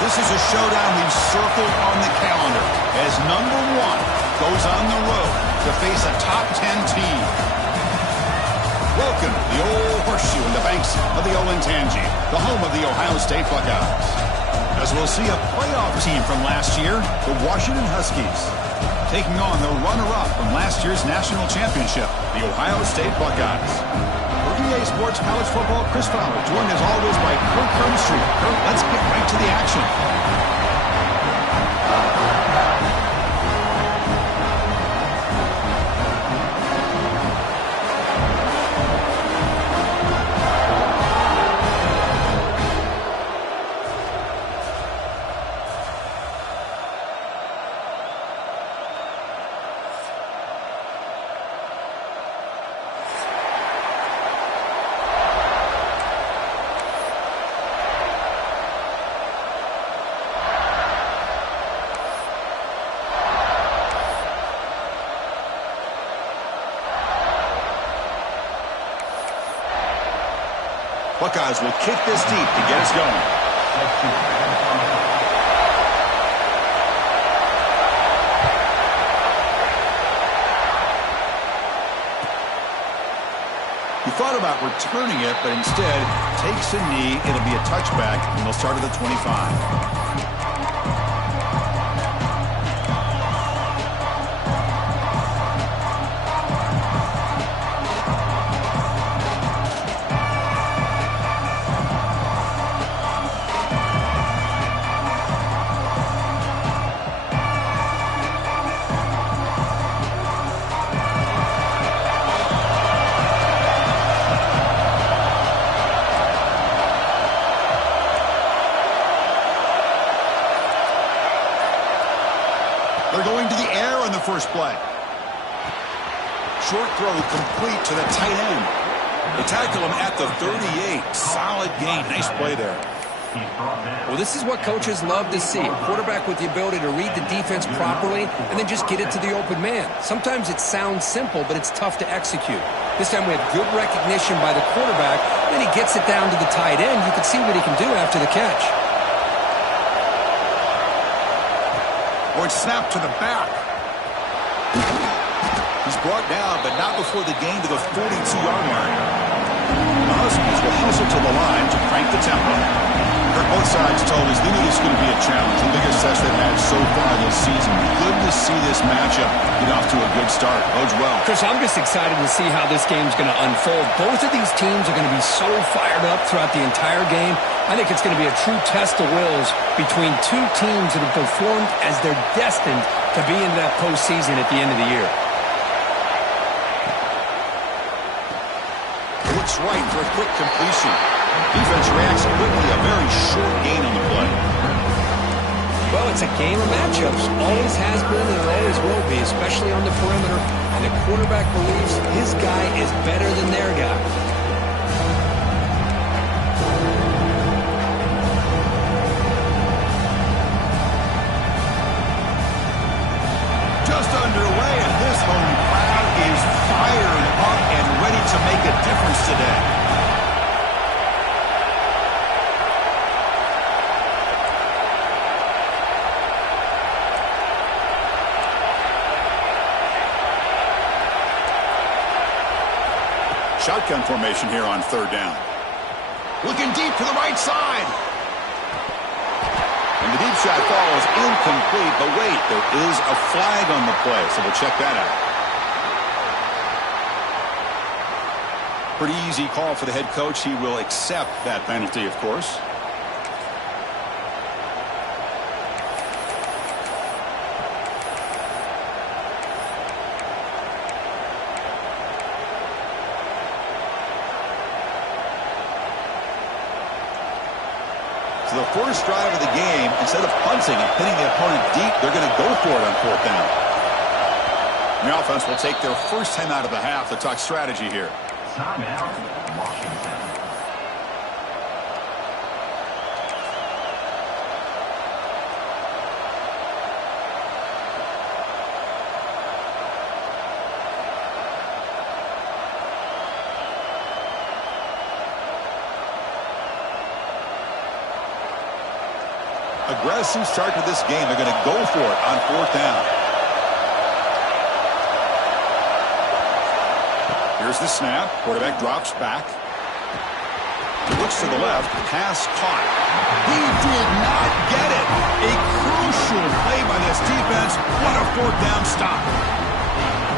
this is a showdown we've circled on the calendar as number 1 goes on the road to face a top 10 team. Welcome to the old horseshoe in the banks of the Olentangy, the home of the Ohio State Buckeyes. As we'll see a playoff team from last year, the Washington Huskies, taking on the runner-up from last year's national championship, the Ohio State Buckeyes. For EA Sports College Football, Chris Fowler, joined as always by Kirk Hermstreet. Kirk, let's get right to the action. Buckeyes will kick this deep to get us going. He thought about returning it, but instead takes a knee. It'll be a touchback, and they'll start at the 25. They're going to the air on the first play. Short throw complete to the tight end. They tackle him at the 38. Solid gain. Nice play there. Well, this is what coaches love to see. A quarterback with the ability to read the defense properly and then just get it to the open man. Sometimes it sounds simple, but it's tough to execute. This time we have good recognition by the quarterback. Then he gets it down to the tight end. You can see what he can do after the catch. Or it's snapped to the back. He's brought down, but not before the gain to the 42-yard line. The Huskies will hustle to the line to crank the tempo. Both sides told us they knew this was going to be a challenge, the biggest test they've had so far this season. Good to see this matchup get off to a good start. Bodes well. Chris, I'm just excited to see how this game's going to unfold. Both of these teams are going to be so fired up throughout the entire game. I think it's going to be a true test of wills between two teams that have performed as they're destined to be in that postseason at the end of the year. Looks right for a quick completion. Defense reacts quickly, a very short gain on the play. Well, it's a game of matchups. Always has been and it always will be, especially on the perimeter. And the quarterback believes his guy is better than their guy. Just underway, and this home crowd is fired up and ready to make a difference today. Shotgun formation here on third down. Looking deep to the right side. And the deep shot falls incomplete. But wait, there is a flag on the play, so we'll check that out. Pretty easy call for the head coach. He will accept that penalty, of course. The first drive of the game, instead of punting and pinning the opponent deep, they're going to go for it on fourth down. And the offense will take their first 10 out of the half to talk strategy here. Timeout, Washington. Aggressive start to this game. They're going to go for it on 4th down. Here's the snap. Quarterback drops back. He looks to the left. Pass caught. He did not get it. A crucial play by this defense. What a 4th down stop.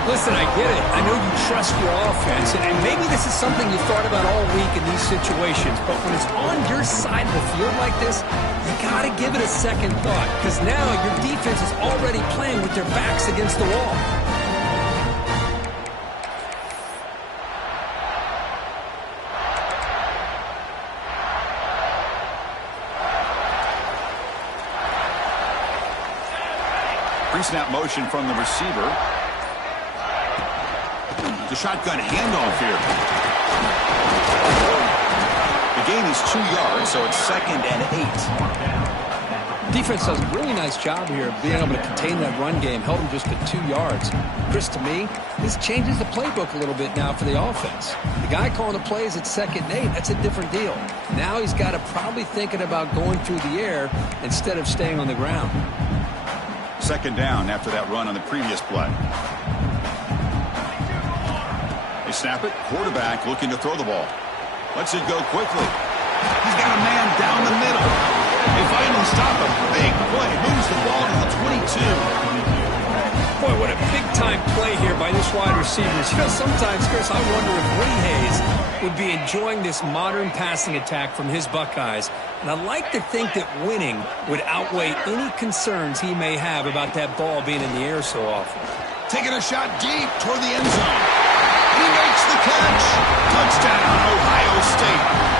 Listen, I get it. I know you trust your offense, and maybe this is something you thought about all week in these situations, but when it's on your side of the field like this, you got to give it a second thought, because now your defense is already playing with their backs against the wall. Pre-snap motion from the receiver. The shotgun handoff here. The gain is 2 yards, so it's 2nd and 8. Defense does a really nice job here of being able to contain that run game, held them just at 2 yards. Chris, to me, this changes the playbook a little bit now for the offense. The guy calling the plays at 2nd and 8, that's a different deal. Now he's got to probably thinking about going through the air instead of staying on the ground. 2nd down after that run on the previous play. They snap it. Quarterback looking to throw the ball. Lets it go quickly. He's got a man down the middle. They finally stop him. Big play. Moves the ball to the 22. Boy, what a big-time play here by this wide receiver. You know, sometimes, Chris, I wonder if Woody Hayes would be enjoying this modern passing attack from his Buckeyes. And I like to think that winning would outweigh any concerns he may have about that ball being in the air so often. Taking a shot deep toward the end zone. He makes the catch. Touchdown, Ohio State.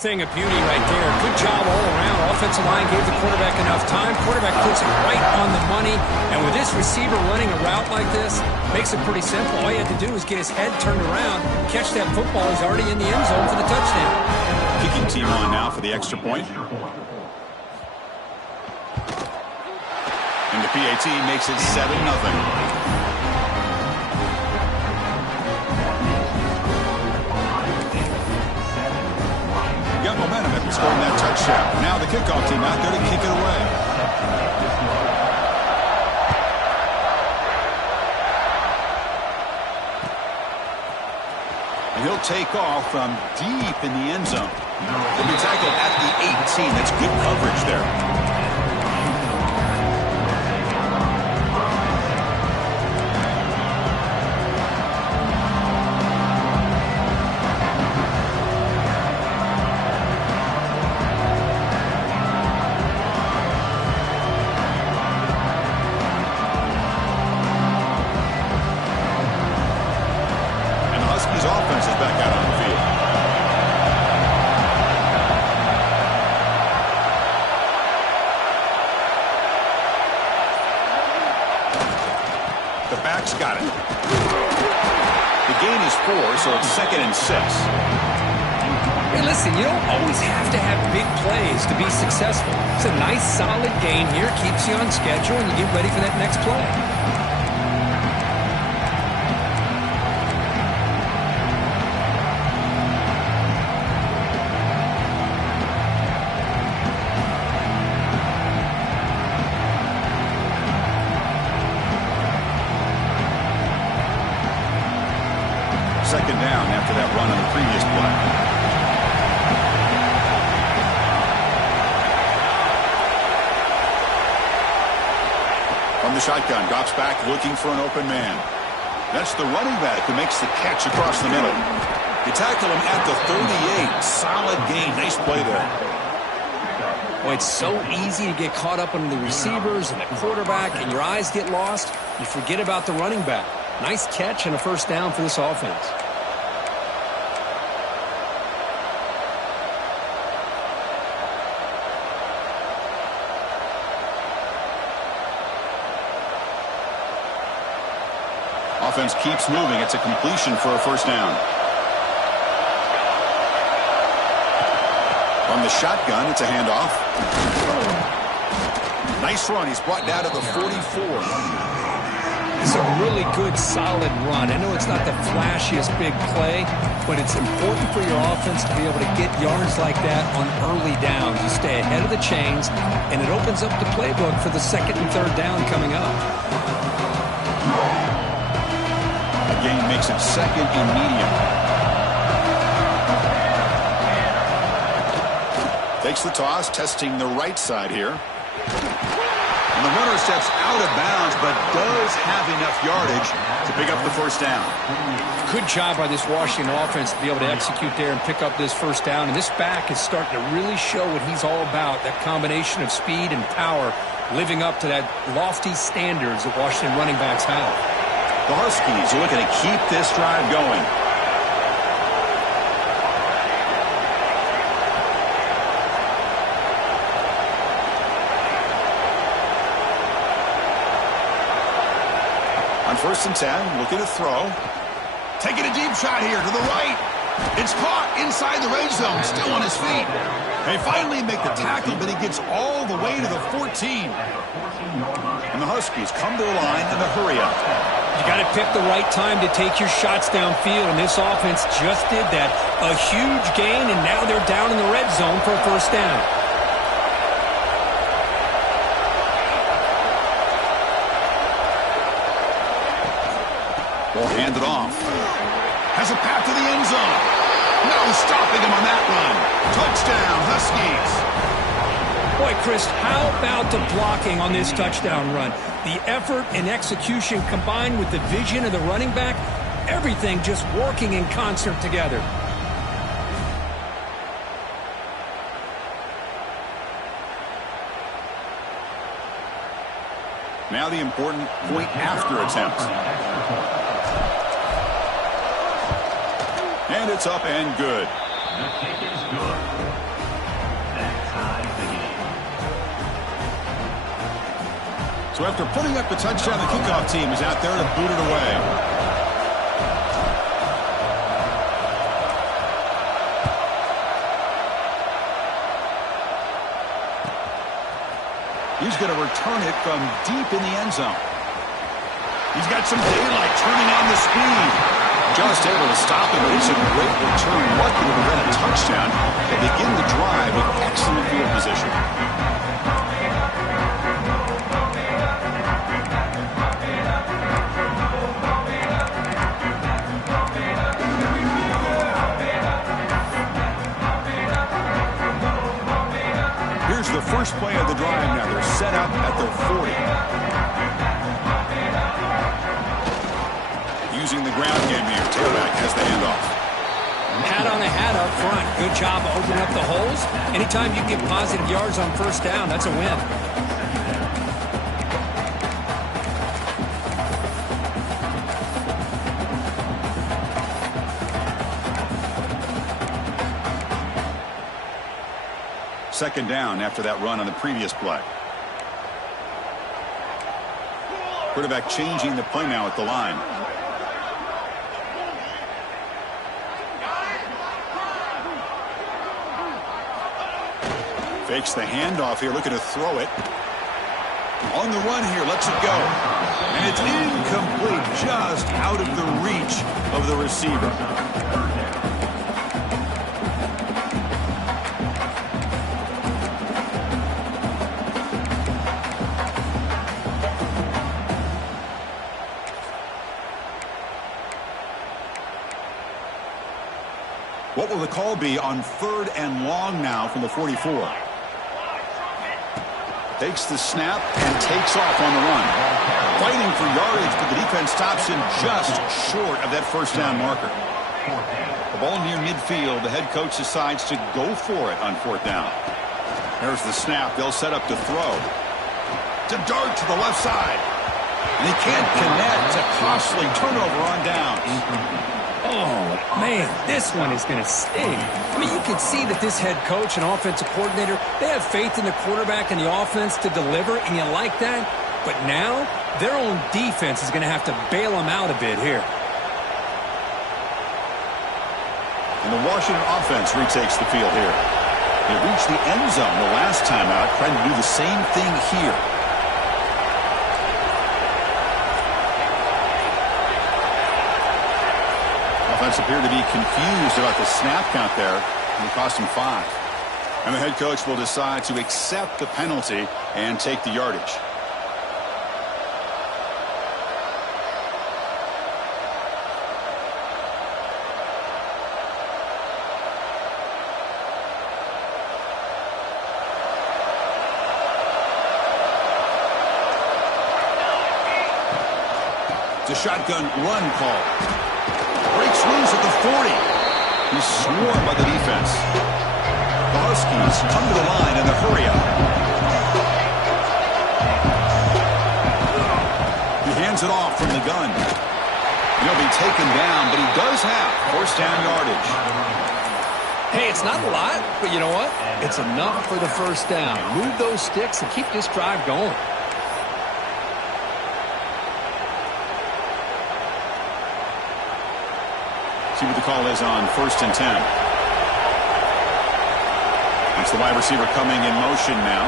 Thing of beauty right there. Good job all around. Offensive line gave the quarterback enough time. Quarterback puts it right on the money. And with this receiver running a route like this, makes it pretty simple. All you had to do is get his head turned around, catch that football. He's already in the end zone for the touchdown. Kicking team on now for the extra point. And the PAT makes it 7-0. Got momentum after scoring that touchdown. Now the kickoff team out there to kick it away. And he'll take off from deep in the end zone. He'll be tackled at the 18. That's good coverage there. Got it. The gain is 4, so it's 2nd and 6. Hey, listen, you don't always have to have big plays. plays to be successful. It's a nice, solid gain here. Keeps you on schedule, and you get ready for that next play. Second down after that run on the previous play. From the shotgun, drops back looking for an open man. That's the running back who makes the catch across the middle. You tackle him at the 38. Solid gain. Nice play there. Well, it's so easy to get caught up on the receivers and the quarterback, and your eyes get lost. You forget about the running back. Nice catch and a first down for this offense. Offense keeps moving. It's a completion for a first down. From the shotgun, it's a handoff. Nice run. He's brought down to the 44. It's a really good, solid run. I know it's not the flashiest big play, but it's important for your offense to be able to get yards like that on early downs. You stay ahead of the chains, and it opens up the playbook for the second and third down coming up. Gain makes it second and medium. Takes the toss, testing the right side here. And the runner steps out of bounds, but does have enough yardage to pick up the first down. Good job by this Washington offense to be able to execute there and pick up this first down. And this back is starting to really show what he's all about, that combination of speed and power, living up to that lofty standards that Washington running backs have. The Huskies are looking to keep this drive going. On 1st and 10, looking to throw. Taking a deep shot here to the right. It's caught inside the red zone, still on his feet. They finally make the tackle, but he gets all the way to the 14. And the Huskies come to the line in a hurry up. You got to pick the right time to take your shots downfield, and this offense just did that. A huge gain, and now they're down in the red zone for a first down. Ball handed off. Has a path to the end zone. No stopping him on that run. Touchdown, Huskies. Boy, Chris, how about the blocking on this touchdown run? The effort and execution combined with the vision of the running back, everything just working in concert together. Now the important point after attempt. And it's up and good. The kick is good. That ties the game. So after putting up the touchdown, the kickoff team is out there to boot it away. He's going to return it from deep in the end zone. He's got some daylight, turning on the speed. Just able to stop him, but it's a great return. Lucky to prevent a touchdown. They begin the drive with excellent field position. Here's the first play of the drive now. They're set up at their 40. Using the ground game here. Tailback has the handoff. Hat on a hat up front. Good job of opening up the holes. Anytime you get positive yards on first down, that's a win. Second down after that run on the previous play. Quarterback changing the play now at the line. Fakes the handoff here, looking to throw it. On the run here, lets it go. And it's incomplete, just out of the reach of the receiver. What will the call be on 3rd and long now from the 44? Takes the snap and takes off on the run. Fighting for yardage, but the defense stops him just short of that first down marker. The ball near midfield. The head coach decides to go for it on 4th down. There's the snap. They'll set up to throw. To dart to the left side. And he can't connect. A costly turnover on downs. Oh, man, this one is going to sting. I mean, you can see that this head coach and offensive coordinator, they have faith in the quarterback and the offense to deliver, and you like that. But now, their own defense is going to have to bail them out a bit here. And the Washington offense retakes the field here. They reached the end zone the last time out, trying to do the same thing here. Offense appeared to be confused about the snap count there, and it cost him 5. And the head coach will decide to accept the penalty and take the yardage. It's a shotgun run call. Breaks loose at the 40. He's swarmed by the defense. The Huskies come to the line in the hurry up. He hands it off from the gun. He'll be taken down, but he does have first down yardage. Hey, it's not a lot, but you know what? It's enough for the first down. Move those sticks and keep this drive going. See what the call is on 1st and 10. It's the wide receiver coming in motion now.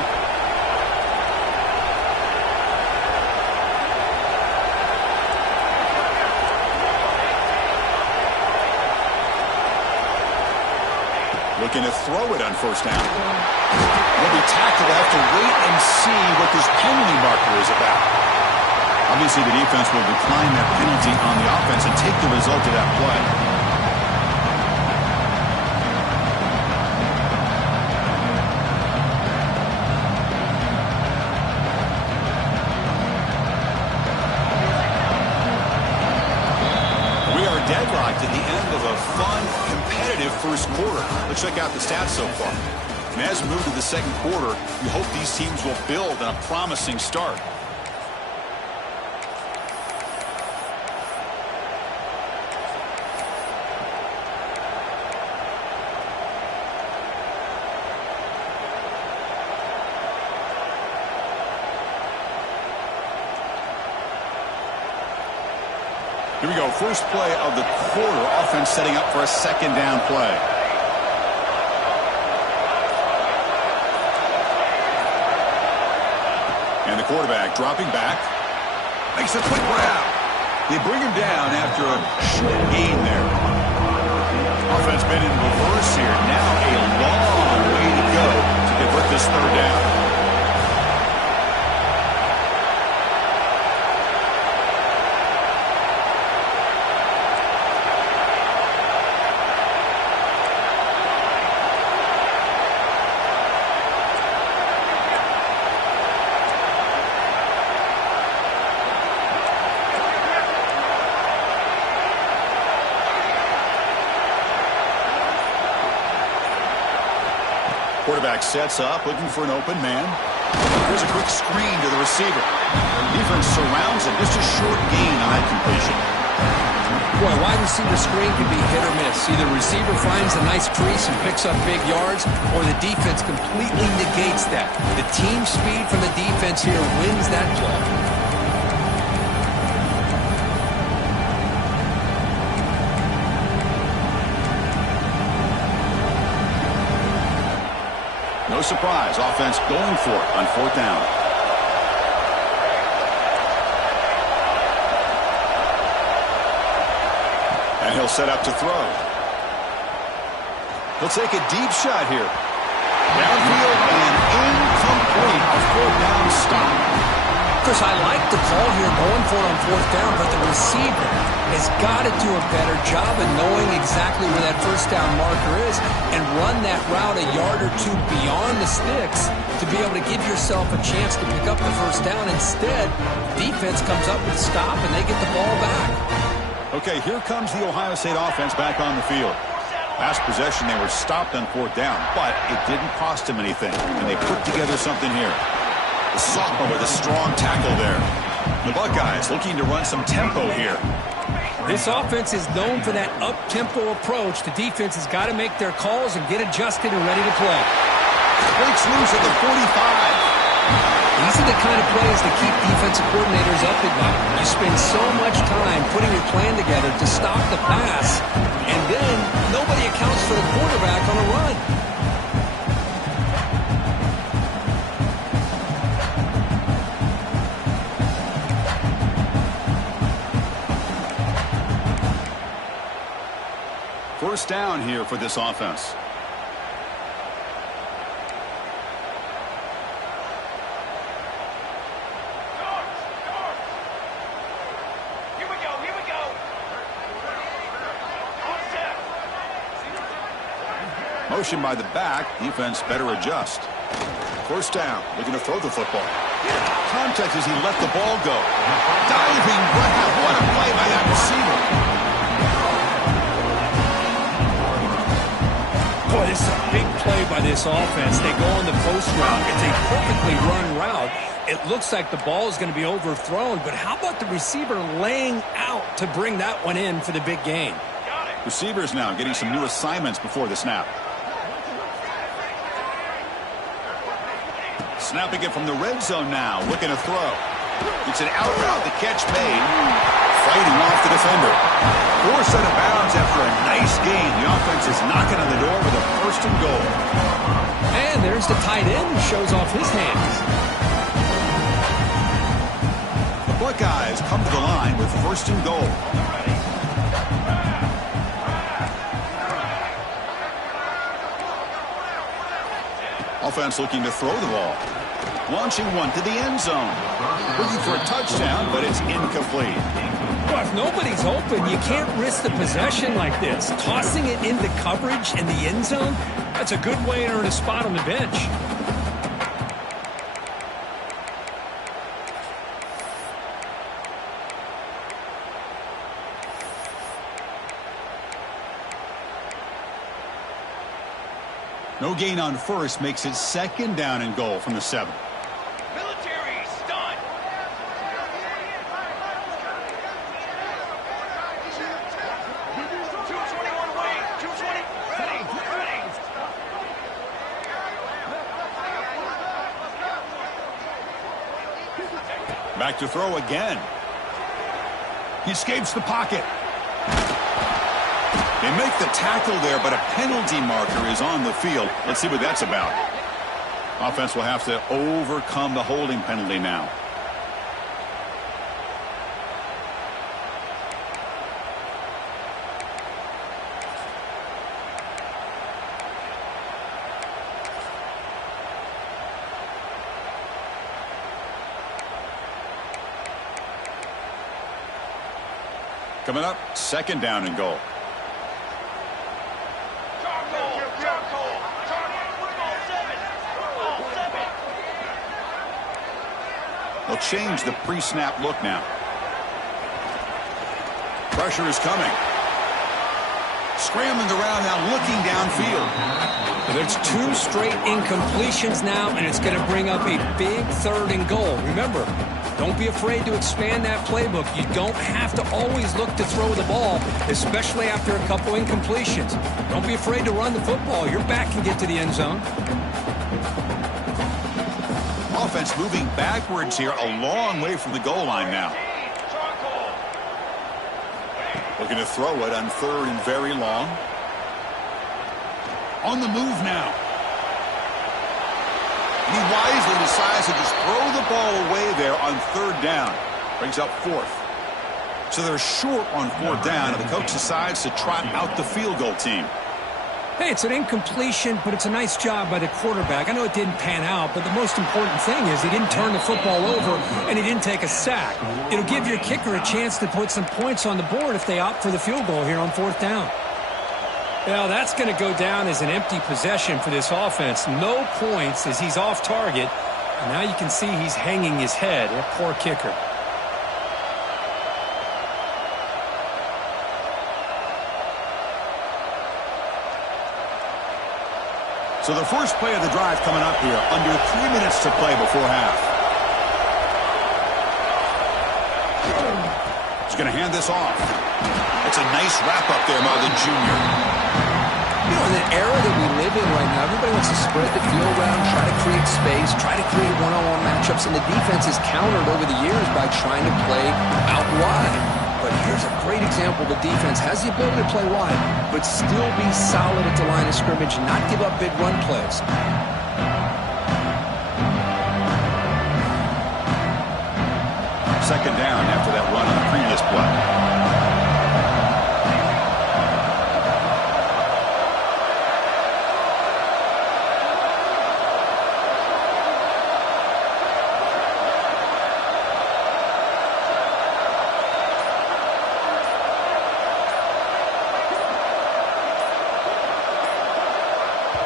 Looking to throw it on 1st down. Will be tackled. They'll have to wait and see what this penalty marker is about. Obviously, the defense will decline that penalty on the offense and take the result of that play. Deadlocked at the end of a fun, competitive first quarter. Let's check out the stats so far. And as we move to the second quarter, we hope these teams will build on a promising start. Here we go, first play of the quarter. Offense setting up for a 2nd down play. And the quarterback dropping back. Makes a quick grab. They bring him down after a short gain there. Offense been in reverse here. Now a long way to go to convert this 3rd down. Quarterback sets up, looking for an open man. Here's a quick screen to the receiver. Defense surrounds him. Just a short gain on that completion. Boy, wide receiver screen can be hit or miss. Either receiver finds a nice crease and picks up big yards, or the defense completely negates that. The team speed from the defense here wins that play. No surprise, offense going for it on 4th down. And he'll set up to throw. He'll take a deep shot here. Downfield and incomplete. A 4th down stop. Chris, I like the call here going for it on 4th down, but the receiver has got to do a better job of knowing exactly where that 1st down marker is and run that route a yard or two beyond the sticks to be able to give yourself a chance to pick up the 1st down. Instead, defense comes up with a stop and they get the ball back. Okay, here comes the Ohio State offense back on the field. Last possession, they were stopped on 4th down, but it didn't cost them anything, and they put together something here. The sophomore with a strong tackle there. The Buckeyes looking to run some tempo here. This offense is known for that up-tempo approach. The defense has got to make their calls and get adjusted and ready to play. Breaks loose at the 45. These are the kind of plays that keep defensive coordinators up at night. You spend so much time putting your plan together to stop the pass, and then nobody accounts for the quarterback on a run. First down here for this offense. Motion by the back. Defense better adjust. First down. Looking to throw the football. Context as he let the ball go. Diving grab. What a play by that receiver. Boy, this is a big play by this offense. They go on the post route. It's a perfectly run route. It looks like the ball is going to be overthrown, but how about the receiver laying out to bring that one in for the big gain? Receivers now getting some new assignments before the snap. Snapping it from the red zone now, looking to throw. It's an out route, the catch made. Fighting off the defender. Forced out of bounds after a nice gain. The offense is knocking on the door with a 1st and goal. And there's the tight end who shows off his hands. The Buckeyes come to the line with 1st and goal. Offense looking to throw the ball. Launching one to the end zone. Looking for a touchdown, but it's incomplete. Well, if nobody's open, you can't risk the possession like this. Tossing it into coverage in the end zone, that's a good way to earn a spot on the bench. No gain on 1st makes it 2nd down and goal from the 7. Military stunt. Back to throw again. He escapes the pocket. They make the tackle there, but a penalty marker is on the field. Let's see what that's about. Offense will have to overcome the holding penalty now. Coming up, 2nd down and goal. They'll change the pre-snap look now. Pressure is coming. Scrambling around now, looking downfield. There's 2 straight incompletions now, and it's going to bring up a big 3rd and goal. Remember, don't be afraid to expand that playbook. You don't have to always look to throw the ball, especially after a couple incompletions. Don't be afraid to run the football. Your back can get to the end zone. Offense moving backwards here, a long way from the goal line now. Looking to throw it on 3rd and very long. On the move now. He wisely decides to just throw the ball away there on third down. Brings up fourth. So they're short on fourth down, and the coach decides to trot out the field goal team. Hey, it's an incompletion, but it's a nice job by the quarterback. I know it didn't pan out, but the most important thing is he didn't turn the football over and he didn't take a sack. It'll give your kicker a chance to put some points on the board if they opt for the field goal here on fourth down. Well, that's going to go down as an empty possession for this offense. No points as he's off target. And now you can see he's hanging his head. A poor kicker. So the first play of the drive coming up here, under 3 minutes to play before half. He's going to hand this off. It's a nice wrap-up there by the junior. You know, in the era that we live in right now, everybody wants to spread the field around, try to create space, try to create one-on-one matchups, and the defense is countered over the years by trying to play out wide. But here's a great example. The defense has the ability to play wide, but still be solid at the line of scrimmage, not give up big run plays. Second down after that run on the previous play.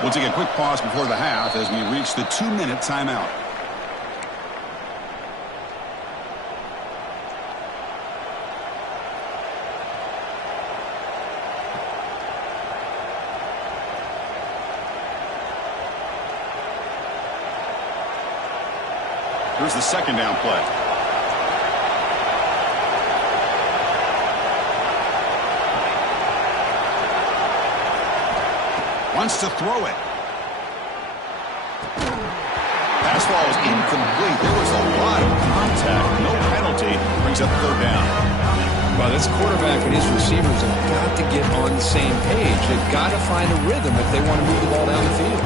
We'll take a quick pause before the half as we reach the 2-minute timeout. Here's the second down play. Wants to throw it. Pass ball is incomplete. There was a lot of contact. No penalty. Brings up third down. Well, this quarterback and his receivers have got to get on the same page. They've got to find a rhythm if they want to move the ball down the field.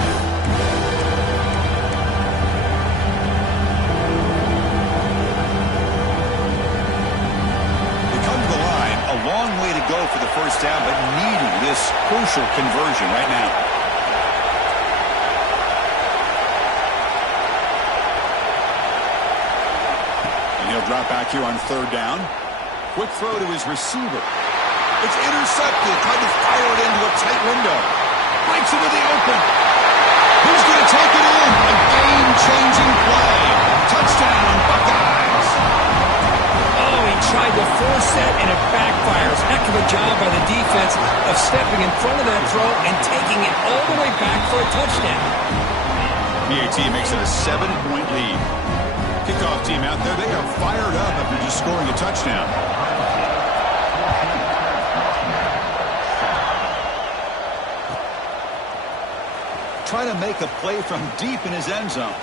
They come to the line. A long way to go for the first down, but needing this crucial conversion right now. He'll drop back here on third down. Quick throw to his receiver. It's intercepted. Tried to fire it into a tight window. Breaks into the open. Who's going to take it in? A game-changing play. Touchdown, Buckeyes. Oh, he tried to force that, and it backfires. Heck of a job by the defense of stepping in front of that throw and taking it all the way back for a touchdown. PAT makes it a 7-point lead. Kickoff team out there, they are fired up after just scoring a touchdown. Trying to make a play from deep in his end zone.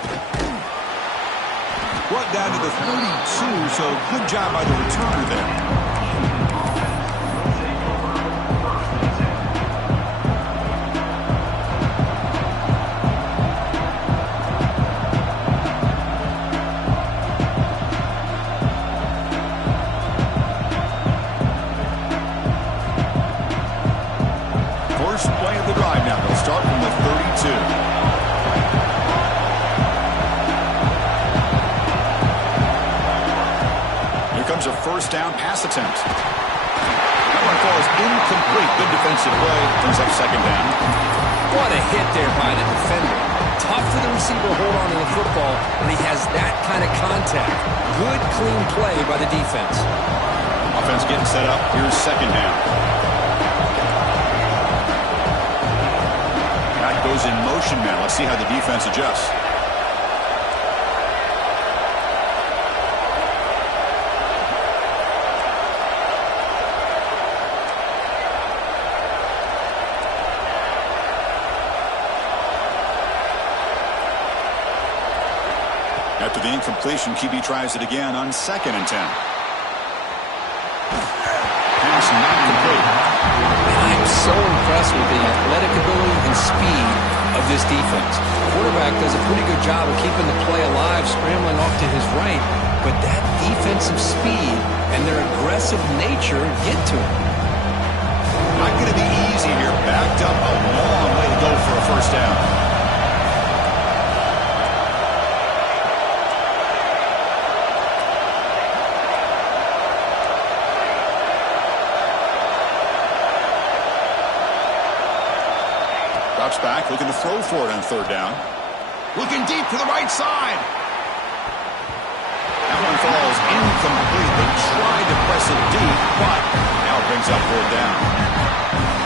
Brought down to the 32, so good job by the returner there. A first down pass attempt. That one falls incomplete. Good defensive play. Brings up second down. What a hit there by the defender. Tough for the receiver to hold on to the football when he has that kind of contact. Good, clean play by the defense. Offense getting set up. Here's second down. That goes in motion now. Let's see how the defense adjusts. After the incompletion, QB tries it again on 2nd and 10. Pass not complete. I'm so impressed with the athletic ability and speed of this defense. The quarterback does a pretty good job of keeping the play alive, scrambling off to his right, but that defensive speed and their aggressive nature get to him. Not going to be easy here. Backed up a long way to go for a first down. Drops back, looking to throw for it on third down. Looking deep to the right side. That one falls incomplete. They tried to press it deep, but now it brings up fourth down.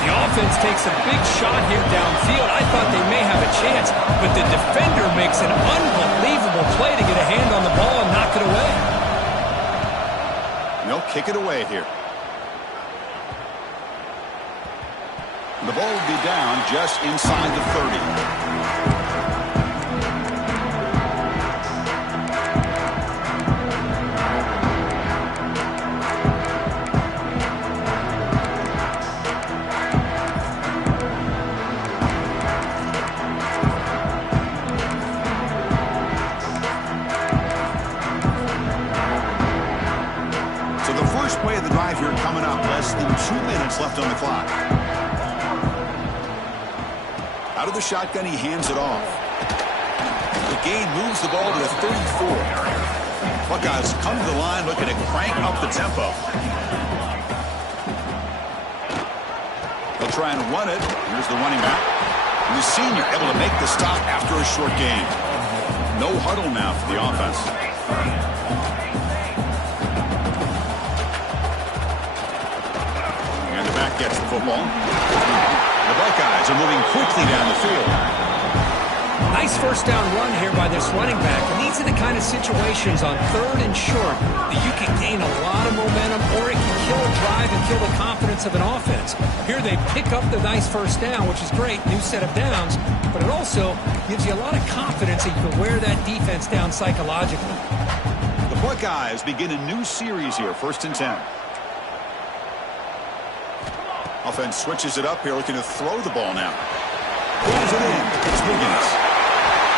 The offense takes a big shot here downfield. I thought they may have a chance, but the defender makes an unbelievable play to get a hand on the ball and knock it away. And they'll kick it away here. The ball will be down just inside the 30. So the first play of the drive here coming up. Less than 2 minutes left on the clock. Out of the shotgun, he hands it off. The gain moves the ball to the 34. Buckeyes come to the line looking to crank up the tempo. They'll try and run it. Here's the running back. And the senior able to make the stop after a short gain. No huddle now for the offense. And the back gets the football. The Buckeyes are moving quickly down the field. Nice first down run here by this running back. And these are the kind of situations on third and short that you can gain a lot of momentum, or it can kill a drive and kill the confidence of an offense. Here they pick up the nice first down, which is great, new set of downs, but it also gives you a lot of confidence that you can wear that defense down psychologically. The Buckeyes begin a new series here, 1st and 10. Offense switches it up here, looking to throw the ball now. Pulls it in. It's Wiggins.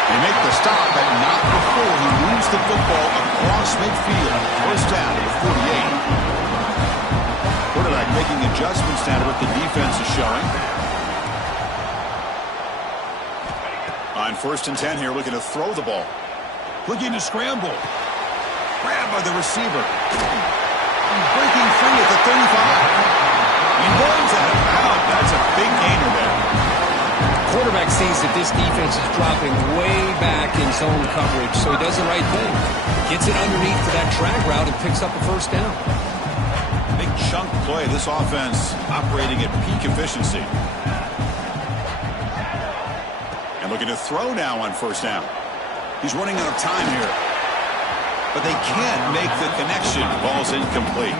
They make the stop, but not before he moves the football across midfield. First down at the 48. Quarterback making adjustments now to what the defense is showing. On 1st and 10 here, looking to throw the ball. Looking to scramble. Grabbed by the receiver. Breaking free at the 35. He runs out of bounds. That's a big gainer there. Quarterback sees that this defense is dropping way back in zone coverage, so he does the right thing. Gets it underneath to that drag route and picks up a first down. Big chunk play. This offense operating at peak efficiency. And looking to throw now on first down. He's running out of time here. But they can't make the connection. Ball's incomplete.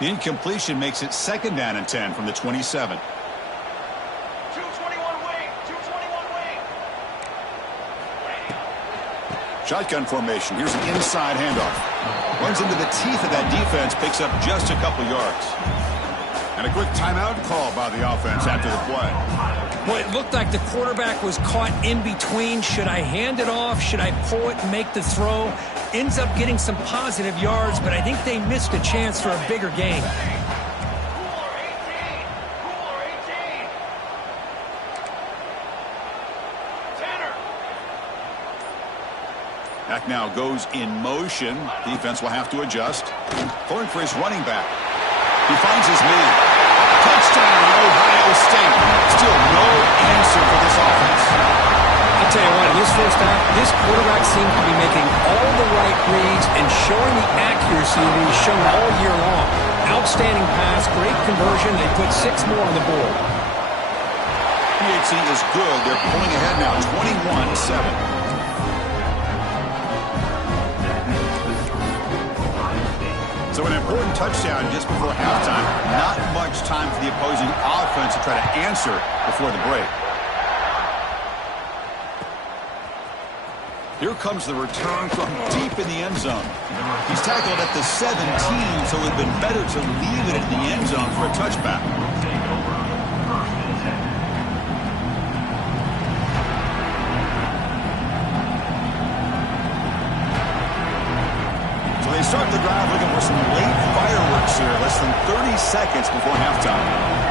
The incompletion makes it 2nd down and 10 from the 27. 221 wing. 221 wing. Shotgun formation. Here's an inside handoff. Runs into the teeth of that defense. Picks up just a couple yards. And a quick timeout call by the offense after the play. Boy, it looked like the quarterback was caught in between. Should I hand it off? Should I pull it and make the throw? Ends up getting some positive yards, but I think they missed a chance for a bigger gain. Cooler 18. Tanner. Back now goes in motion. Defense will have to adjust. Going for his running back. He finds his man. Touchdown, Ohio State. Still no answer for this offense. I'll tell you what, in this first half, this quarterback seemed to be making all the right reads and showing the accuracy that he's shown all year long. Outstanding pass, great conversion. They put 6 more on the board. PHC is good. They're pulling ahead now, 21-7. So an important touchdown just before halftime. Not much time for the opposing offense to try to answer before the break. Here comes the return from deep in the end zone. He's tackled at the 17, so it would have been better to leave it in the end zone for a touchback. So they start the drive looking for some late fireworks here, less than 30 seconds before halftime.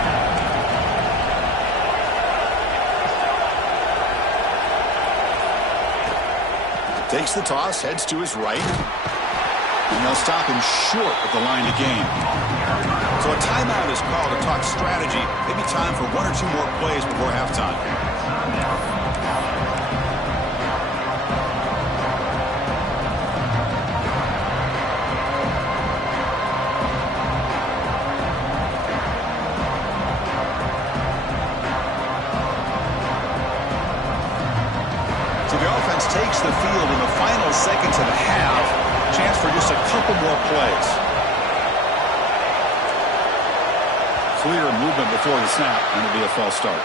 Takes the toss, heads to his right. And they'll stop him short of the line to gain. So a timeout is called to talk strategy. Maybe time for one or two more plays before halftime. Takes the field in the final seconds of the half. Chance for just a couple more plays. Clear movement before the snap, and it'll be a false start.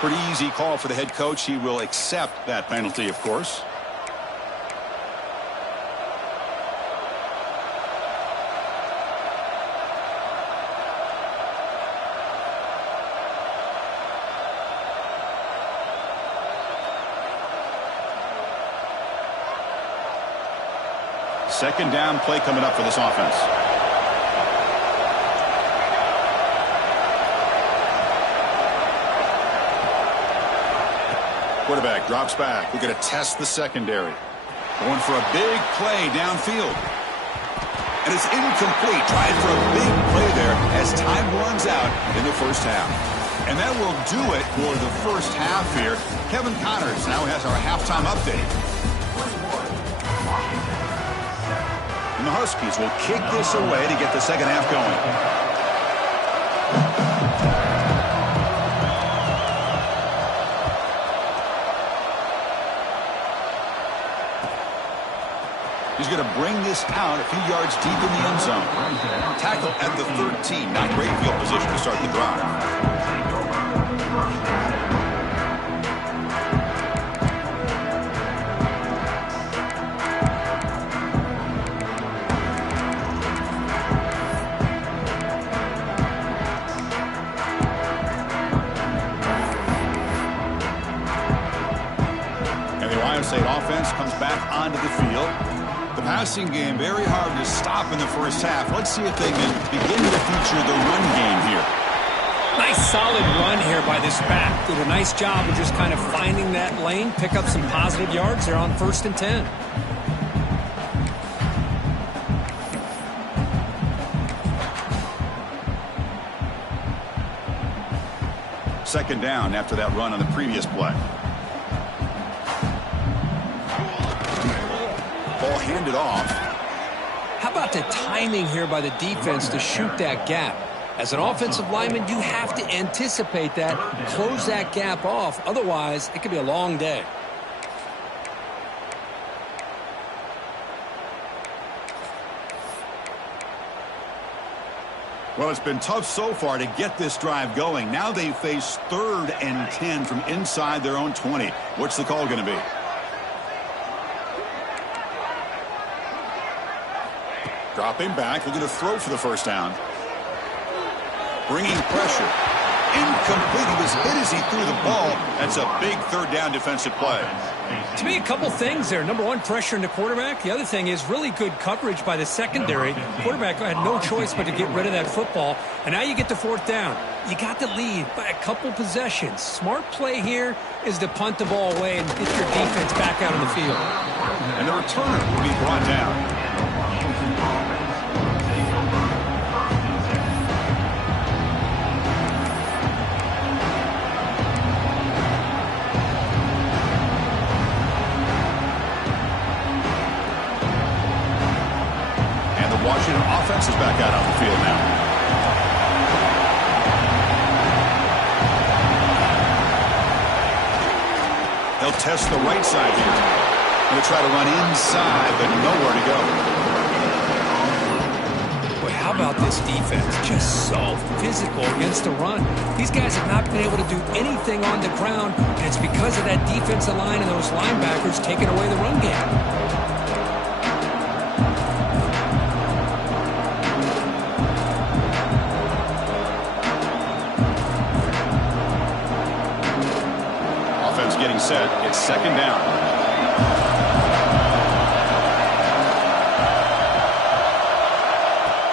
Pretty easy call for the head coach. He will accept that penalty, of course. Second down play coming up for this offense. Quarterback drops back. We're going to test the secondary. Going for a big play downfield. And it's incomplete. Trying for a big play there as time runs out in the first half. And that will do it for the first half here. Kevin Connors now has our halftime update. The Huskies will kick this away to get the second half going. He's going to bring this out a few yards deep in the end zone. Tackle at the 13. Not great field position to start the drive. State offense comes back onto the field. The passing game very hard to stop in the first half. Let's see if they can begin to feature the run game here. Nice solid run here by this back. Did a nice job of just kind of finding that lane, pick up some positive yards. They're on 1st and 10. Second down after that run on the previous play. Ball handed off. How about the timing here by the defense to shoot that gap? As an offensive lineman, you have to anticipate that, close that gap off. Otherwise, it could be a long day. Well, it's been tough so far to get this drive going. Now they face 3rd and 10 from inside their own 20. What's the call going to be? Dropping back, looking to throw for the first down. Bringing pressure. Incomplete. He was hit as he threw the ball. That's a big 3rd down defensive play. To me, a couple things there. Number one, pressure in the quarterback. The other thing is really good coverage by the secondary. Quarterback had no choice but to get rid of that football. And now you get to 4th down. You got the lead by a couple possessions. Smart play here is to punt the ball away and get your defense back out on the field. And the returner will be brought down. Washington offense is back out on the field now. They'll test the right side here. Going to try to run inside, but nowhere to go. Boy, how about about this defense. Just so physical against the run. These guys have not been able to do anything on the ground, and it's because of that defensive line and those linebackers taking away the run game. Offense getting set. It's second down.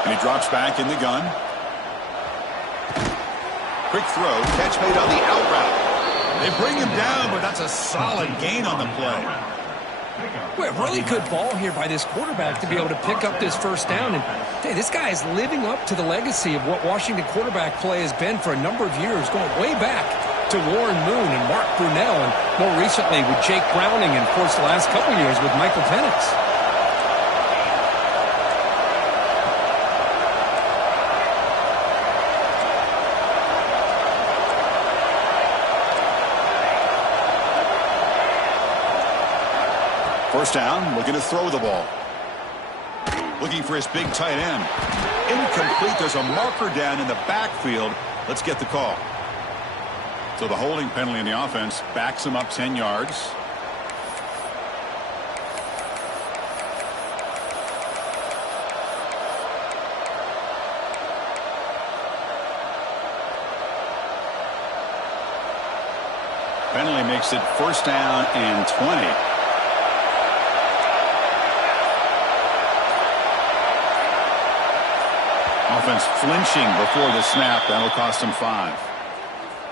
He drops back in the gun. Quick throw. Catch made on the out route. They bring him down, but that's a solid gain on the play. Well, really good ball here by this quarterback to be able to pick up this first down. And, hey, this guy is living up to the legacy of what Washington quarterback play has been for a number of years, going way back to Warren Moon and Mark Brunell, and more recently with Jake Browning, and, of course, the last couple years with Michael Penix. First down, looking to throw the ball. Looking for his big tight end. Incomplete. There's a marker down in the backfield. Let's get the call. So the holding penalty in the offense backs him up 10 yards. Penalty makes it first down and 20. Offense flinching before the snap. That'll cost him 5.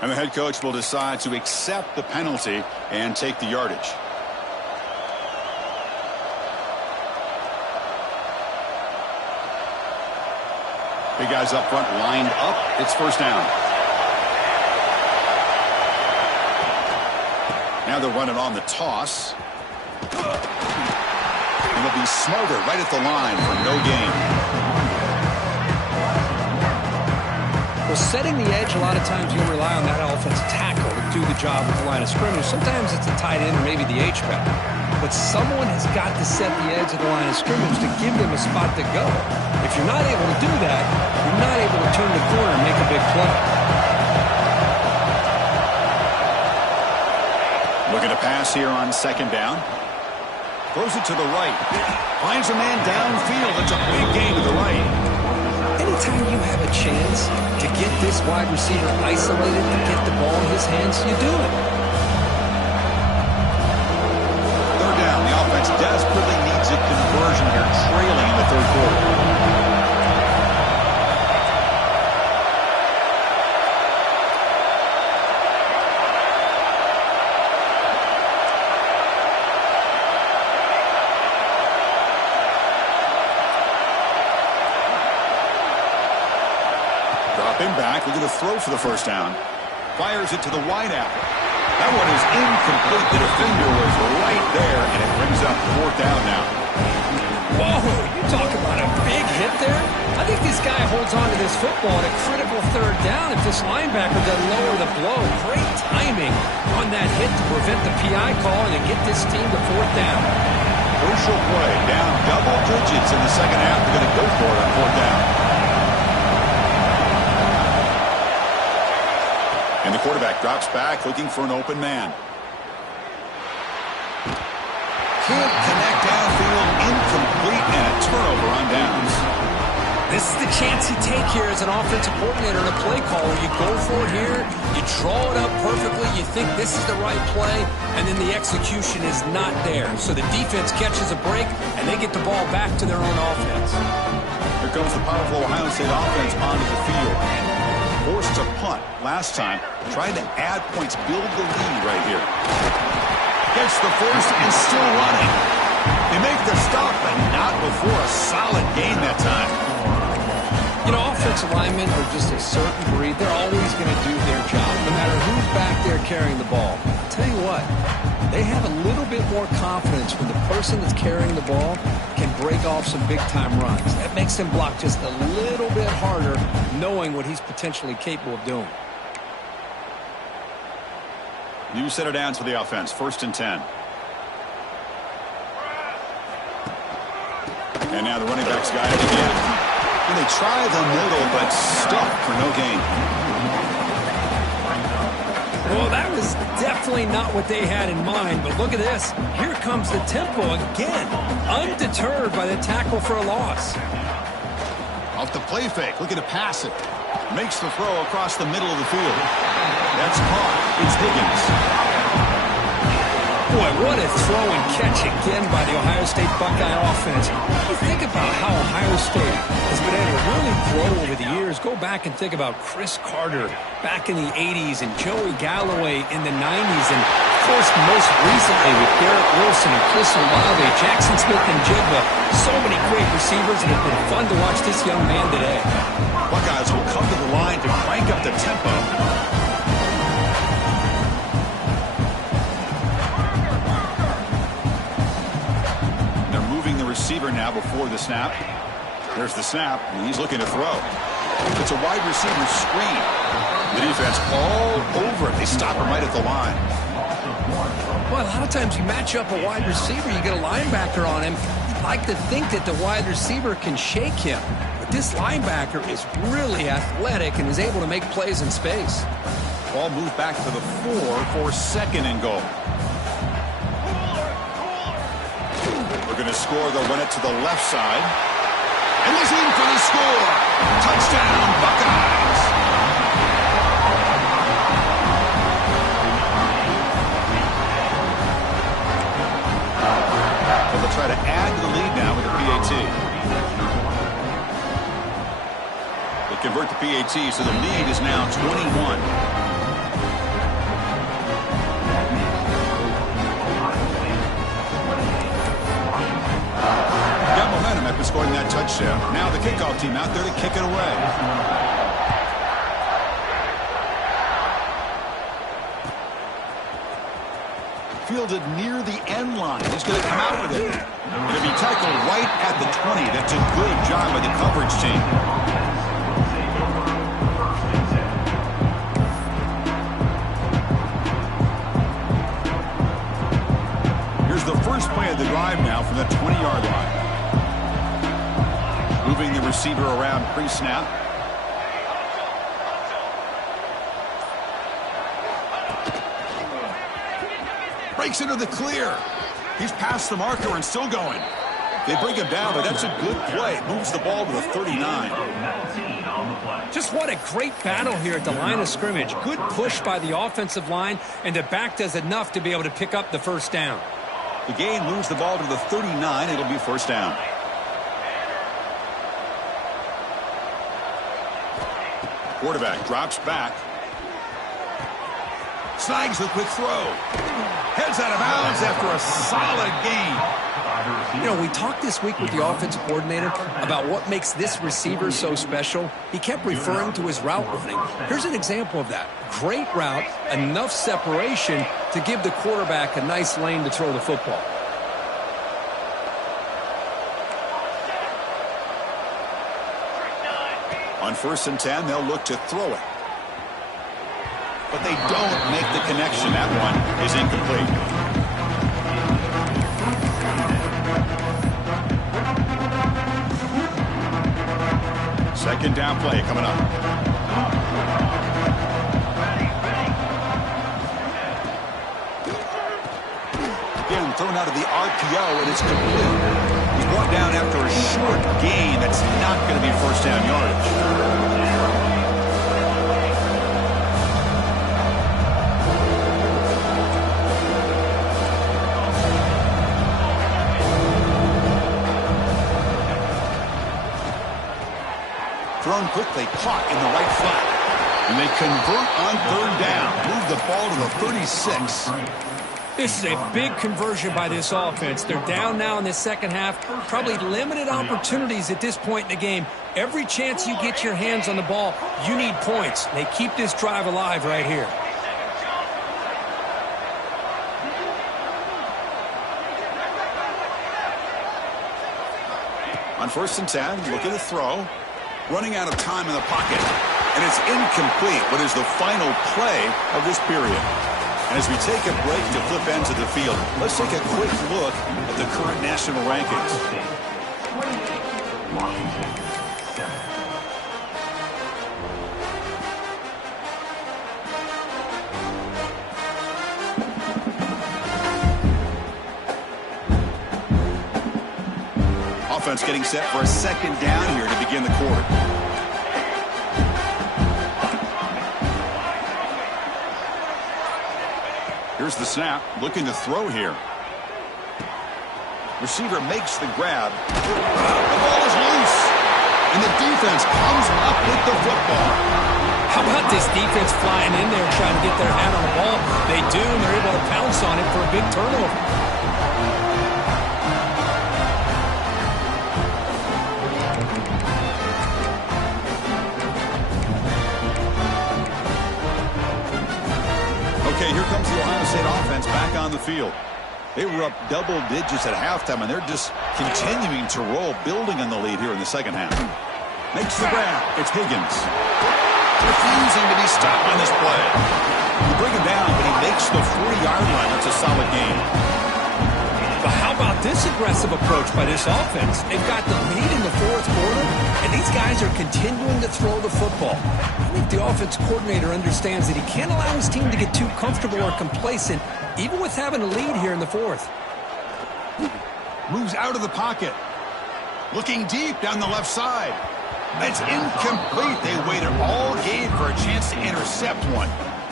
And the head coach will decide to accept the penalty and take the yardage. Big guys up front lined up. It's first down. Now they're running on the toss. And they'll be smarter right at the line for no gain. Well, setting the edge, a lot of times you'll rely on that offensive tackle to do the job with the line of scrimmage. Sometimes it's a tight end or maybe the H-back. But someone has got to set the edge of the line of scrimmage to give them a spot to go. If you're not able to do that, you're not able to turn the corner and make a big play. Looking to pass here on second down. Throws it to the right. Finds a man downfield. It's a big gain to the right. Anytime you have a chance to get this wide receiver isolated and get the ball in his hands, you do it. Third down. The offense desperately needs a conversion here, trailing in the third quarter. Back, we're going to throw for the first down. Fires it to the wideout. That one is incomplete. The defender was right there, and it brings up fourth down now. Whoa, you talk about a big hit there. I think this guy holds on to this football at a critical third down if this linebacker doesn't lower the blow. Great timing on that hit to prevent the PI call and to get this team to fourth down. Crucial play. Down double digits in the second half. They're going to go for it on fourth down. And the quarterback drops back looking for an open man. Can't connect downfield, incomplete, and a turnover on downs. This is the chance you take here as an offensive coordinator and a play caller. You go for it here, you draw it up perfectly, you think this is the right play, and then the execution is not there. So the defense catches a break, and they get the ball back to their own offense. Here comes the powerful Ohio State offense onto the field. Forced a punt last time, trying to add points, build the lead right here. Gets the first and still running. They make the stop, but not before a solid gain that time. You know, offensive linemen are just a certain breed. They're always going to do their job, no matter who's back there carrying the ball. I'll tell you what, they have a little bit more confidence when the person that's carrying the ball can break off some big-time runs. That makes them block just a little bit harder, knowing what he's potentially capable of doing. You set it down to the offense, 1st and 10. And now the running back's got it again. And they try the middle, but stuck for no gain. Well, that was definitely not what they had in mind, but look at this. Here comes the tempo again, undeterred by the tackle for a loss. Off the play fake, looking to pass it. Makes the throw across the middle of the field. That's caught. It's Higgins. Boy, what a throw and catch again by the Ohio State Buckeye offense. You think about how Ohio State has been able to really grow over the years. Go back and think about Chris Carter back in the 80s and Joey Galloway in the 90s. And, of course, most recently with Garrett Wilson and Chris Olave, Jackson Smith and Jigba. So many great receivers, and it's been fun to watch this young man today. Buckeyes will come to the line to crank up the tempo. Receiver now before the snap. There's the snap, and he's looking to throw. It's a wide receiver screen. The defense all over it. They stop him right at the line. Well, a lot of times you match up a wide receiver, you get a linebacker on him. You'd like to think that the wide receiver can shake him. But this linebacker is really athletic and is able to make plays in space. Ball moved back to the 4 for 2nd and goal. We're going to score. They'll run it to the left side. And he's in for the score. Touchdown, Buckeyes. Well, they'll try to add to the lead now with the PAT. They convert the PAT, so the lead is now 21. After scoring that touchdown. Now the kickoff team out there to kick it away. Fielded near the end line. He's going to come out with it. Going to be tackled right at the 20. That's a good job by the coverage team. Here's the first play of the drive now from the 20-yard line. Moving the receiver around pre-snap. Breaks into the clear. He's past the marker and still going. They bring him down, but that's a good play. Moves the ball to the 39. Just what a great battle here at the line of scrimmage. Good push by the offensive line, and the back does enough to be able to pick up the first down. The gain moves the ball to the 39. It'll be first down. Quarterback drops back. Snags the quick throw. Heads out of bounds after a solid gain. You know, we talked this week with the offensive coordinator about what makes this receiver so special. He kept referring to his route running. Here's an example of that. Great route, enough separation to give the quarterback a nice lane to throw the football. On 1st and 10, they'll look to throw it. But they don't make the connection. That one is incomplete. Second down play coming up. Again, thrown out of the RPO, and it's complete. He's brought down after a short gain. That's not going to be first down yardage. Thrown quickly, caught in the right flat. And they convert on 3rd down. Move the ball to the 36. This is a big conversion by this offense. They're down now in the second half. Probably limited opportunities at this point in the game. Every chance you get your hands on the ball, you need points. They keep this drive alive right here. On 1st and 10, look at the throw. Running out of time in the pocket. And it's incomplete. What is the final play of this period? And as we take a break to flip ends of the field, let's take a quick look at the current national rankings. offense getting set for a second down here to begin the quarter. Here's the snap, looking to throw here. Receiver makes the grab. The ball is loose, and the defense comes up with the football. How about this defense flying in there trying to get their hand on the ball? They do, and they're able to pounce on it for a big turnover. Okay, here comes the Ohio State offense back on the field. They were up double digits at halftime, and they're just continuing to roll, building on the lead here in the second half. Makes the grab. It's Higgins. Refusing to be stopped on this play. You bring him down, but he makes the 40-yard line. That's a solid gain. But how about this aggressive approach by this offense? They've got the lead in the fourth quarter, and these guys are continuing to throw the football. I think the offense coordinator understands that he can't allow his team to get too comfortable or complacent, even with having a lead here in the fourth. Moves out of the pocket. Looking deep down the left side. That's incomplete. They waited all game for a chance to intercept one.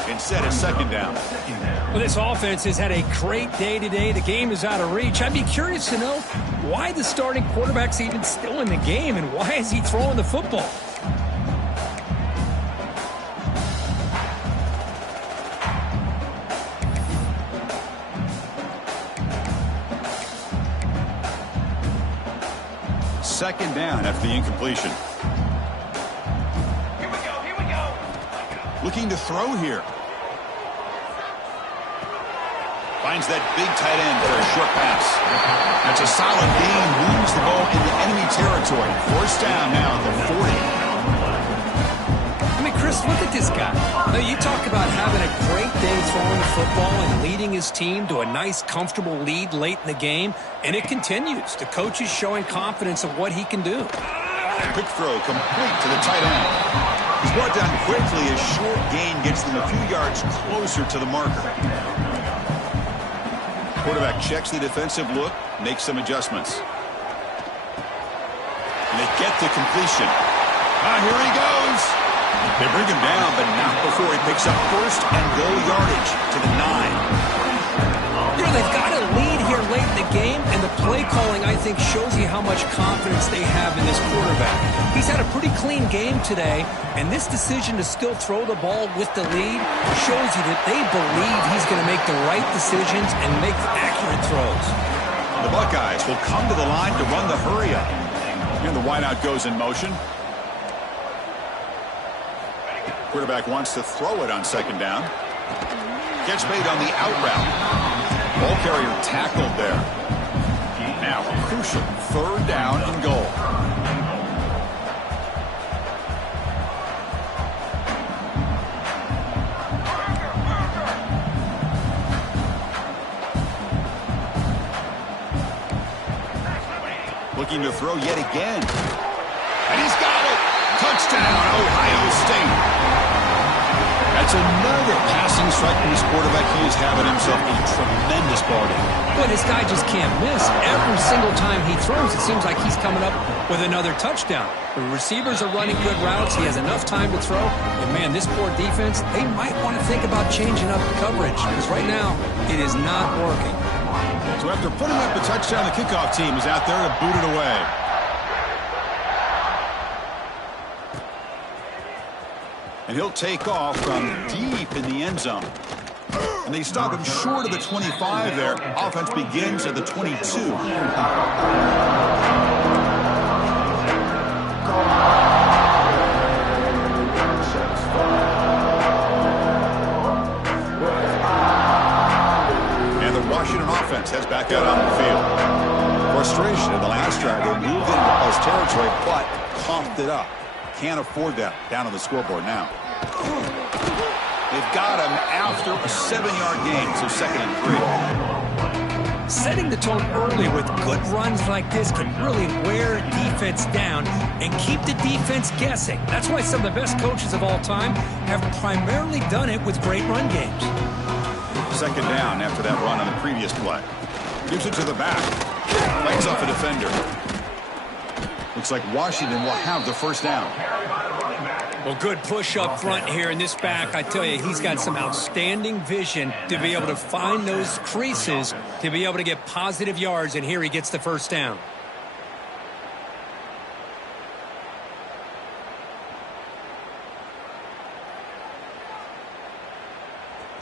Instead, it's second down. Well, this offense has had a great day today. The game is out of reach. I'd be curious to know why the starting quarterback's even still in the game, and why is he throwing the football? Second down after the incompletion. Here we go. Looking to throw here. Finds that big tight end for a short pass. That's a solid gain. Moves the ball into enemy territory. First down now at the 40. I mean, Chris, look at this guy. Now, you talk about having a great day throwing the football and leading his team to a nice, comfortable lead late in the game, and it continues. The coach is showing confidence of what he can do. Quick throw complete to the tight end. He's brought down quickly. A short gain gets them a few yards closer to the marker. Quarterback checks the defensive look, makes some adjustments. And they get the completion. Here he goes. They bring him down, but not before he picks up first and goal yardage to the 9. You know, they've got a lead here late in the game, and the play calling, I think, shows you how much confidence they have in this quarterback. He's had a pretty clean game today, and this decision to still throw the ball with the lead shows you that they believe he's going to make the right decisions and make accurate throws. The Buckeyes will come to the line to run the hurry-up. And the wideout goes in motion. Quarterback wants to throw it on second down. Gets made on the out route. Ball carrier tackled there. Now a crucial third down and goal. Looking to throw yet again. And he's got it. Touchdown, Ohio State. That's another passing strike from this quarterback. He is having himself a tremendous ball game. But this guy just can't miss. Every single time he throws, it seems like he's coming up with another touchdown. The receivers are running good routes. He has enough time to throw. And, man, this poor defense, they might want to think about changing up the coverage, because right now it is not working. So after putting up the touchdown, the kickoff team is out there to boot it away. And he'll take off from deep in the end zone. And they stop him short of the 25 there. Offense begins at the 22. And the Washington offense heads back out on the field. Frustration in the last drive. They moved into Ball's territory, but coughed it up. Can't afford that down on the scoreboard now. They've got him after a 7-yard gain, so second and 3. Setting the tone early with good runs like this can really wear a defense down and keep the defense guessing. That's why some of the best coaches of all time have primarily done it with great run games. Second down after that run on the previous play. Gives it to the back. Fights off a defender. Looks like Washington will have the first down. Well, good push up front here, and this back, I tell you, he's got some outstanding vision to be able to find those creases, to be able to get positive yards, and here he gets the first down.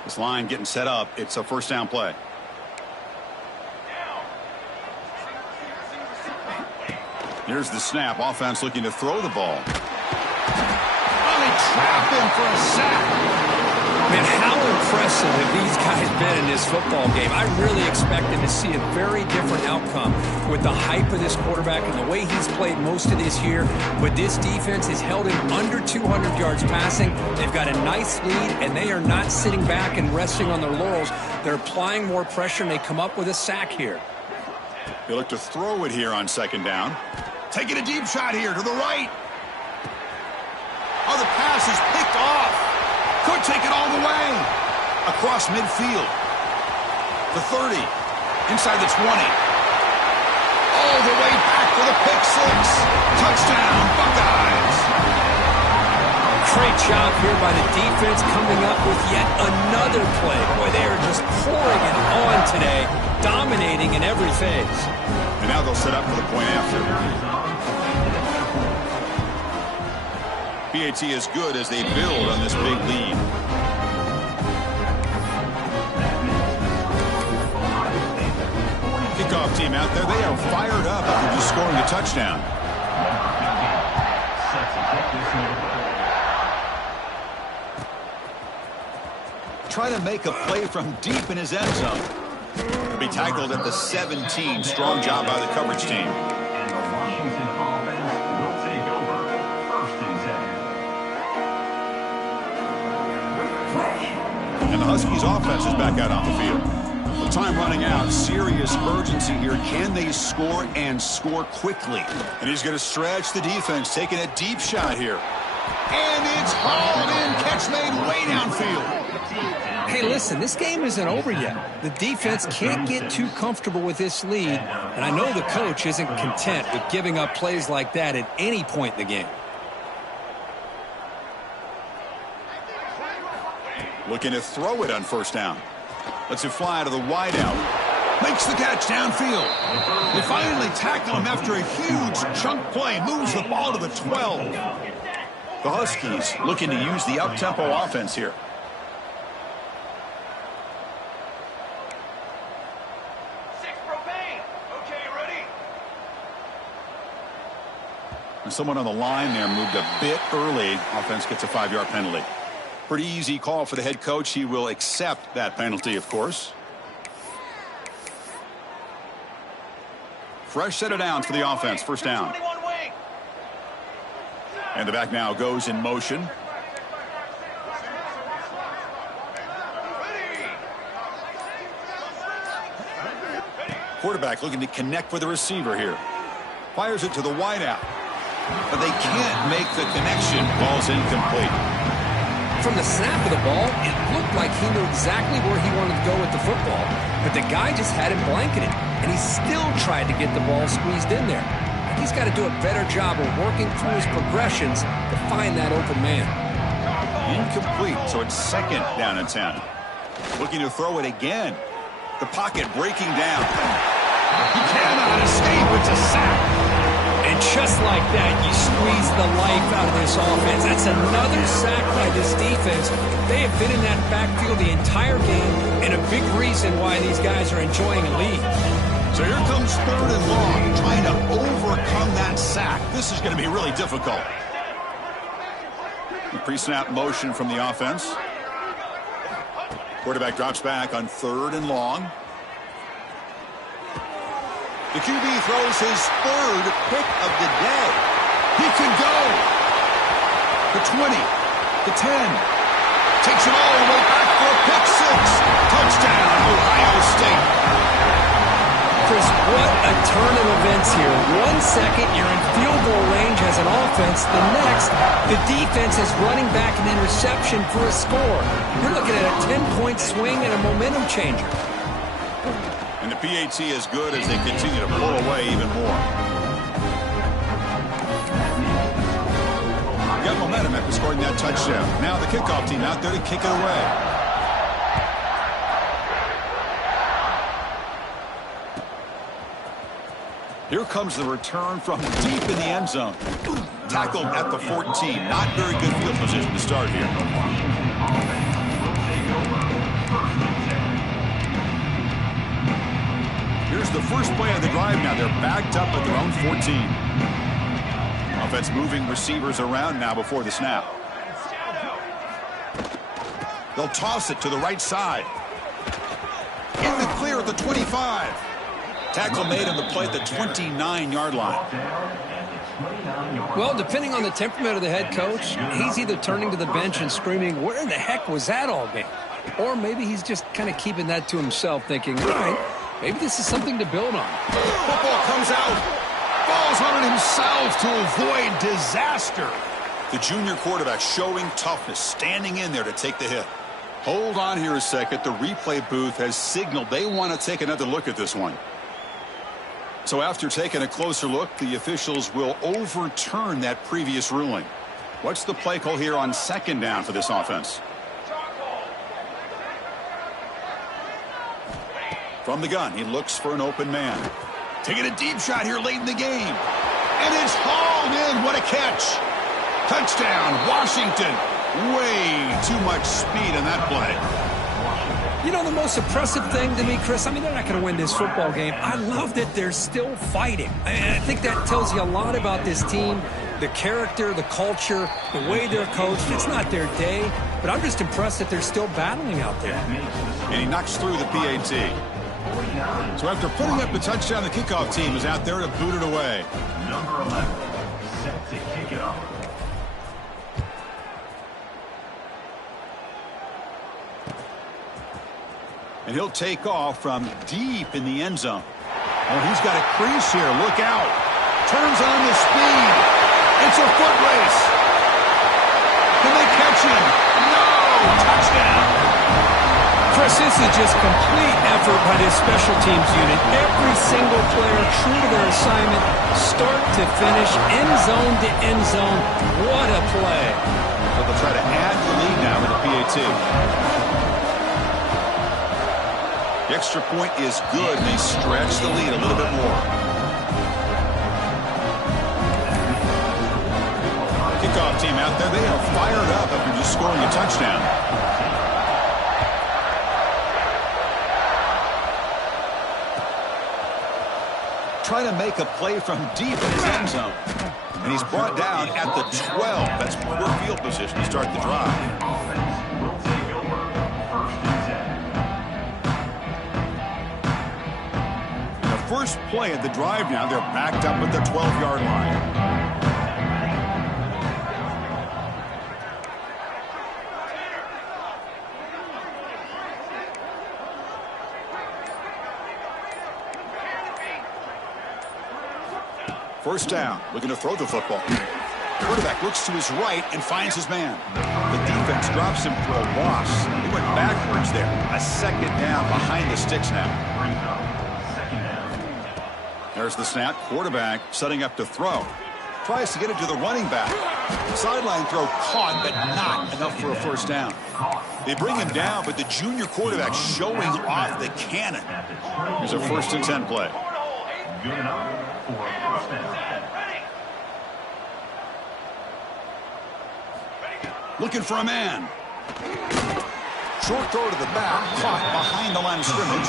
This line getting set up. It's a first down play. Here's the snap. Offense looking to throw the ball. Trap him for a sack. Man, how impressive have these guys been in this football game? I really expected to see a very different outcome with the hype of this quarterback and the way he's played most of this year. But this defense has held him under 200 yards passing. They've got a nice lead, and they are not sitting back and resting on their laurels. They're applying more pressure, and they come up with a sack here. They look to throw it here on second down. Taking a deep shot here to the right. Oh, the pass is picked off. Could take it all the way. Across midfield. The 30. Inside the 20. All the way back for the pick six. Touchdown, Buckeyes. Great job here by the defense coming up with yet another play. Boy, they are just pouring it on today, dominating in every phase. And now they'll set up for the point after. PAT is good as they build on this big lead. Kickoff team out there. They are fired up after just scoring a touchdown. Try to make a play from deep in his end zone. He'll be tackled at the 17. Strong job by the coverage team. And the Washington offense will take over first and 10. And the Huskies offense is back out on the field. With time running out, serious urgency here. Can they score and score quickly? And he's going to stretch the defense, taking a deep shot here. And it's hauled in. Catch made way downfield. Hey, listen, this game isn't over yet. The defense can't get too comfortable with this lead, and I know the coach isn't content with giving up plays like that at any point in the game. Looking to throw it on first down. Lets it fly to the wideout. Makes the catch downfield. They finally tackle him after a huge chunk play. Moves the ball to the 12. The Huskies looking to use the up-tempo offense here. And someone on the line there moved a bit early. Offense gets a 5-yard penalty. Pretty easy call for the head coach. He will accept that penalty, of course. Fresh set of downs for the offense. First down. And the back now goes in motion. Quarterback looking to connect with the receiver here. Fires it to the wideout. But they can't make the connection. Ball's incomplete. From the snap of the ball, it looked like he knew exactly where he wanted to go with the football. But the guy just had him blanketed, and he still tried to get the ball squeezed in there. He's got to do a better job of working through his progressions to find that open man. Incomplete, so it's second down and 10. Looking to throw it again. The pocket breaking down. He cannot escape. It's a sack. And just like that, you squeeze the life out of this offense. That's another sack by this defense. They have been in that backfield the entire game, and a big reason why these guys are enjoying a lead. So here comes third and long, trying to overcome that sack. This is going to be really difficult. Pre-snap motion from the offense. Quarterback drops back on third and long. The QB throws his third pick of the day. He can go. The 20, the 10. Takes it all the way back for a pick six. Touchdown, Ohio State. Chris, what a turn of events here. 1 second, you're in field goal range as an offense. The next, the defense is running back an interception for a score. You're looking at a 10-point swing and a momentum changer. And the PAT is good as they continue to pull away even more. scoring that touchdown. Now the kickoff team out there to kick it away. Here comes the return from deep in the end zone. Tackled at the 14. Not very good field position to start here. Here's the first play of the drive now. They're backed up at their own 14. Offense moving receivers around now before the snap. They'll toss it to the right side. In the clear at the 25. Tackle made on the play at the 29-yard line. Well, depending on the temperament of the head coach, he's either turning to the bench and screaming, "Where in the heck was that all game?" Or maybe he's just kind of keeping that to himself, thinking, all right, maybe this is something to build on. Football comes out. Falls on it himself to avoid disaster. The junior quarterback showing toughness, standing in there to take the hit. Hold on here a second. The replay booth has signaled they want to take another look at this one. So after taking a closer look, the officials will overturn that previous ruling. What's the play call here on second down for this offense? From the gun, he looks for an open man. Taking a deep shot here late in the game. And it's hauled in. What a catch. Touchdown, Washington. Way too much speed in that play. You know, the most impressive thing to me, Chris, I mean, they're not going to win this football game. I love that they're still fighting. I think that tells you a lot about this team, the character, the culture, the way they're coached. It's not their day, but I'm just impressed that they're still battling out there. And he knocks through the PAT. So after putting up the touchdown, the kickoff team is out there to boot it away. Number 11, set to kick it off. And he'll take off from deep in the end zone. Oh, he's got a crease here. Look out. Turns on the speed. It's a foot race. Can they catch him? No. Touchdown. Chris, this is just complete effort by this special teams unit. Every single player true to their assignment, start to finish, end zone to end zone. What a play. So they'll try to add the lead now with the PAT. The extra point is good. They stretch the lead a little bit more. Kickoff team out there. They are fired up after just scoring a touchdown. Trying to make a play from deep in his end zone. And he's brought down at the 12. That's poor field position to start the drive. First play at the drive now. They're backed up at the 12-yard line. First down, looking to throw the football. Quarterback looks to his right and finds his man. The defense drops him for a loss. He went backwards there. A second down behind the sticks now. There's the snap. Quarterback setting up to throw. Tries to get it to the running back. Sideline throw caught, but not enough for a first down. They bring him down, but the junior quarterback showing off the cannon. Here's a 1st and 10 play. Good enough for a first down. Looking for a man. Short throw to the back, caught behind the line of scrimmage.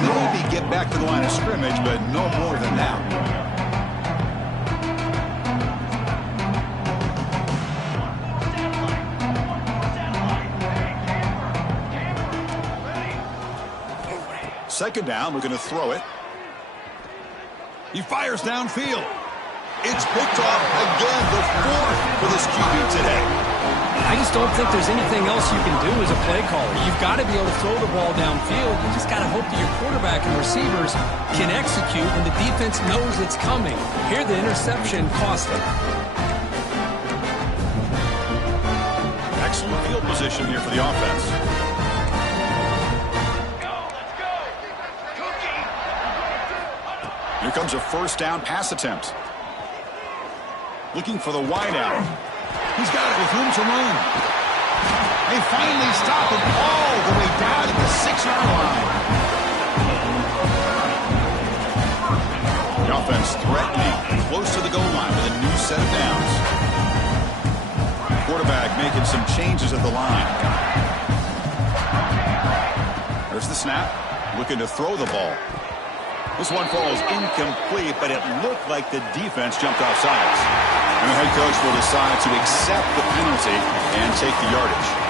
He'll maybe get back to the line of scrimmage, but no more than that. Second down, we're going to throw it. He fires downfield. It's picked off again, the 4th for this QB today. I just don't think there's anything else you can do as a play caller. You've got to be able to throw the ball downfield. You just got to hope that your quarterback and receivers can execute when the defense knows it's coming. Here, the interception cost him. Excellent field position here for the offense. Here comes a first down pass attempt. Looking for the wide out. He's got it with room to run. They finally stop it all the way down at the 6-yard line. The offense threatening, close to the goal line with a new set of downs. Quarterback making some changes at the line. There's the snap. Looking to throw the ball. This one falls incomplete, but it looked like the defense jumped off sides. And the head coach will decide to accept the penalty and take the yardage.